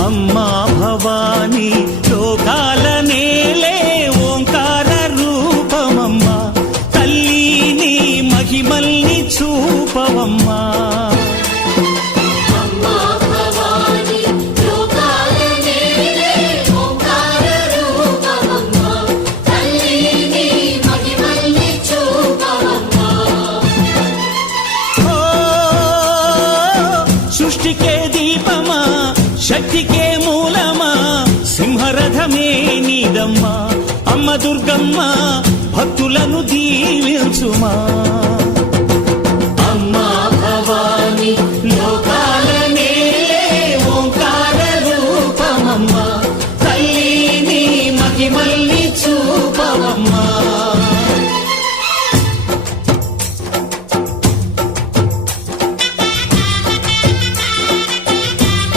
అమ్మా భవానీ లోకాల నేలే ఓంకార రూపమమ్మా తల్లి నీ మహిమల్ని చూపవమ్మా సృష్టికే దీపమా శక్తికే మూలమా సింహరథమే నీదమ్మా అమ్మ దుర్గమ్మ భక్తులను దీవించుమా